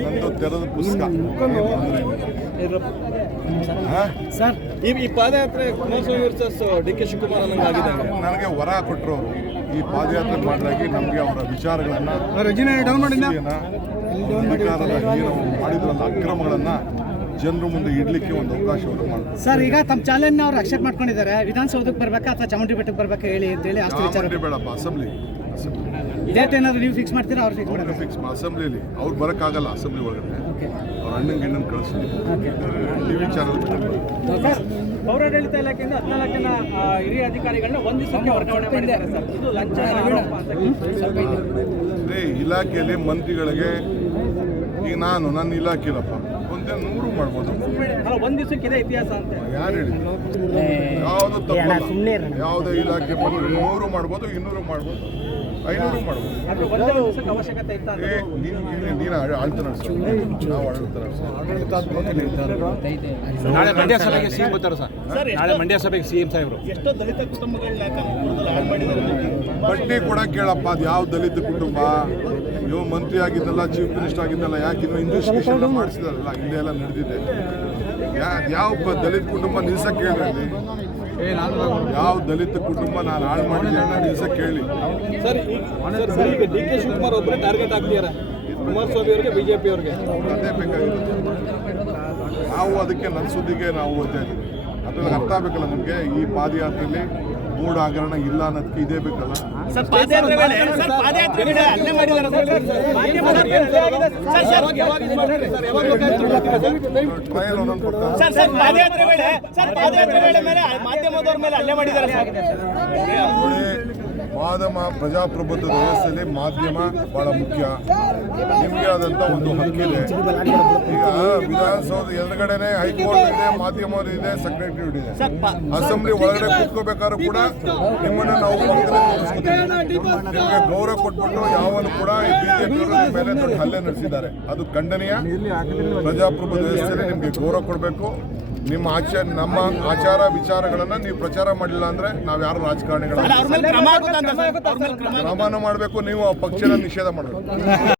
ನಂದು ತೆರೆದ ಪುಸ್ತಕ. ಹಾ? ಸರ್ ಈ ಈ ಪಾದಯಾತ್ರೆ Kumaraswamy versus D K Shivakumar ಅನ್ನಂಗೆ ಆಗಿದೆ ನನಗೆ ವರ ಕೊಟ್ಟರು ಅವರು ಈ ಪಾದಯಾತ್ರೆ ಮಾಡಿದಾಗಿ ನಮಗೆ ಅವರ ವಿಚಾರಗಳನ್ನು ಡೌನ್ ಅಧಿಕಾರದ ಏನು ಮಾಡಿದ್ರಲ್ಲ ಅಕ್ರಮಗಳನ್ನು ಜನರ ಮುಂದೆ ಇಡ್ಲಿಕ್ಕೆ ಒಂದು ಅವಕಾಶವನ್ನು ಮಾಡ್ತಾರೆ ಸರ್ ಈಗ ತಮ್ಮ ಚಾಲೆಂಜ್ ಅವ್ರು ಅಕ್ಸೆಪ್ಟ್ ಮಾಡ್ಕೊಂಡಿದ್ದಾರೆ. ವಿಧಾನಸೌಧಕ್ಕೆ ಬರ್ಬೇಕಾ ಅಥವಾ ಚಾಮುಂಡಿ ಬೆಟ್ಟಕ್ಕೆ ಬರ್ಬೇಕಾ ಹೇಳಿ ಅಂತೇಳಿ ಅಷ್ಟು ವಿಚಾರ. ಬೇಡಪ್ಪ ಅಸೆಂಬ್ಲಿ ಡೇಟ್ ಏನಾದರೂ ನೀವು ಫಿಕ್ಸ್ ಮಾಡ್ತೀರಾ ಅವ್ರು ಫಿಕ್ಸ್ ಮಾಡೋದು ಫಿಕ್ಸ್ ಅಸೆಂಬ್ಲಿಲಿ ಅವ್ರು ಬರೋಕ್ಕಾಗಲ್ಲ ಅಸೆಂಬ್ಲಿ ಒಳಗಡೆ. ಅವ್ರ ಅಣ್ಣನ ಗಿಣ್ಣನ ಕಳಿಸ್ಲಿ ಈ ಸರ್ ಪೌರಾಡಳಿತ ಇಲಾಖೆಯಿಂದ ಹದಿನಾಲ್ಕು ಜನ ಹಿರಿಯ ಅಧಿಕಾರಿಗಳನ್ನ ಒಂದು ದಿವಸಕ್ಕೆ ವರ್ಗಾವಣೆ ಮಾಡಿದ್ದಾರೆ ಸರ್. ಇದು ಲಂಚ ಇಲಾಖೆಯಲ್ಲಿ ಮಂತ್ರಿಗಳಿಗೆ ಈಗ ನಾನು ನನ್ನ ಇಲಾಖೆಲಪ್ಪ ಒಂದೇ ನೂರು ಮಾಡ್ಬೋದು ಅಲ್ಲ ಒಂದ್ ದಿವಸಕ್ಕೆ ಇದೆ ಇತಿಹಾಸ ಅಂತ. ಯಾರು ಹೇಳಿದ್ರು ಯಾವುದು ಇಲಾಖೆ ಬಂದು ನೂರು ಮಾಡ್ಬೋದು ಇನ್ನೂರು ಮಾಡ್ಬೋದು ಐನೂರು ಮಾಡ್ಬೋದು. ಅದು ಒಂದೇ ಒಂದು ದಿವಸಕ್ಕೆ ಅವಶ್ಯಕತೆ ಇತ್ತ ಅಂತ ಏ ನೀನು ನೀನು- ನೀನು ಆಳ್ತ ನಡೆಸು ನಾವು ನಾಳೆ ಮಂಡ್ಯ ಸಭೆಗೆ ಸಿಎಂ ಬರ್ತಾರೆ ಸರ್. ನಾಳೆ ಮಂಡ್ಯ ಸಭೆಗೆ ಸಿಎಂ ಸಾಹೇಬರು. ಎಷ್ಟೋ ದಲಿತ ಕುಟುಂಬಗಳನ್ನ ಬಡ್ಡಿ ಕೂಡ ಕೇಳಪ್ಪ ಅದು ಯಾವ ದಲಿತ ಕುಟುಂಬ? ಇವ್ ಮಂತ್ರಿ ಆಗಿದ್ದಲ್ಲ ಚೀಫ್ ಮಿನಿಸ್ಟರ್ ಆಗಿದ್ದಲ್ಲ ಯಾಕೆ ಇನ್ನು ಇನ್ವೆಸ್ಟಿಗೇಷನ್ ಮಾಡಿಸಿದಾರಲ್ಲ? ಹಿಂದೆ ಎಲ್ಲ ನಡೆದಿದೆ. ಯಾವ ದಲಿತ ಕುಟುಂಬ ನಿಲ್ಸಕ್ಕೆ ಕೇಳಿ ಯಾವ ದಲಿತ ಕುಟುಂಬ ನಾನು ಹಾಳು ಮಾಡಿ ನಿಲ್ಸಕ್ಕೆ ಕೇಳಿ. ಸರ್ ಈ- ಸರ್ ಸರ್ ಈಗ ಡಿ ಕೆ ಶಿವಕುಮಾರ್ ಒಬ್ಬರೇ ಟಾರ್ಗೆಟ್ ಆಗ್ತಿದ್ದಾರೆ ಕುಮಾರಸ್ವಾಮಿ ಅವರಿಗೆ ಬಿಜೆಪಿ ಅವರಿಗೆ? ಅದೇ ಬೇಕಾಗಿರುತ್ತೆ ನಾವು ಅದಕ್ಕೆ ನನ್ನ ಸುದ್ದಿಗೆ ನಾವು ಓದ್ತಾ ಇದ್ದೀವಿ. ಅದ್ರಲ್ಲಿ ಅರ್ಥ ಆಗಬೇಕಲ್ಲ ನಮಗೆ ಈ ಪಾದಯಾತ್ರೆಯಲ್ಲಿ. ಮೂಢ ಹಗರಣ ಇಲ್ಲ ಅನ್ನೋದಕ್ಕೆ ಇದೇ ಬೇಕಲ್ಲ ಸರ್ ಪಾದಯಾತ್ರೆ ವೇಳೆ ಸರ್ ಪಾದಯಾತ್ರೆ ವೇಳೆ ಹಲ್ಲೆ ಮಾಡಿದ್ದಾರೆ ಸರ್ ಯಾವಾಗ ಯಾವಾಗ ಇದು ಮಾಡ್ತಾರೆ ಸರ್ ಯಾವಾಗ ಗೊತ್ತಾಯ್ತು? ಟ್ರಯಲ್ ಒಂದೊಂದು ಕೊಡ್ತಾರೆ ಮಾಧ್ಯಮ ಪ್ರಜಾಪ್ರಭುತ್ವ ವ್ಯವಸ್ಥೆಯಲ್ಲಿ ಮಾಧ್ಯಮ ಬಹಳ ಮುಖ್ಯ. ನಿಮಗೆ ಆದಂಥ ಒಂದು ಹಕ್ಕಿದೆ. ಈಗ ವಿಧಾನಸೌಧ ಎದುರುಗಡೆನೆ ಹೈಕೋರ್ಟ್ ಇದೆ ಮಾಧ್ಯಮವರು ಇದೆ, ಸೆಕ್ರೆಟರಿಯೇಟ್ ಇದೆ. ಅಸೆಂಬ್ಲಿ ಒಳಗಡೆ ಕೂತ್ಕೋಬೇಕಾದ್ರು ಕೂಡ ನಿಮ್ಮನ್ನು ನಾವು. ನಿಮಗೆ ಗೌರವ ಕೊಟ್ಬಿಟ್ಟು ಯಾವನು ಕೂಡ ಬಿಜೆಪಿ ಮೇಲೆ ದೊಡ್ಡ ಹಲ್ಲೆ ನಡೆಸಿದ್ದಾರೆ. ಅದು ಖಂಡನೀಯ. ಪ್ರಜಾಪ್ರಭುತ್ವ ವ್ಯವಸ್ಥೆಯಲ್ಲಿ ನಿಮಗೆ ಗೌರವ ಕೊಡಬೇಕು. ನಿಮ್ಮ ಆಚಾರ ನಮ್ಮ ಆಚಾರ ವಿಚಾರಗಳನ್ನ ನೀವು ಪ್ರಚಾರ ಮಾಡಿಲ್ಲ ಅಂದ್ರೆ ನಾವು ಯಾರು ರಾಜಕಾರಣಿಗಳ ಕ್ರಮನೂ ಮಾಡಬೇಕು ನೀವು ಆ ಪಕ್ಷನ ನಿಷೇಧ ಮಾಡಬೇಕು.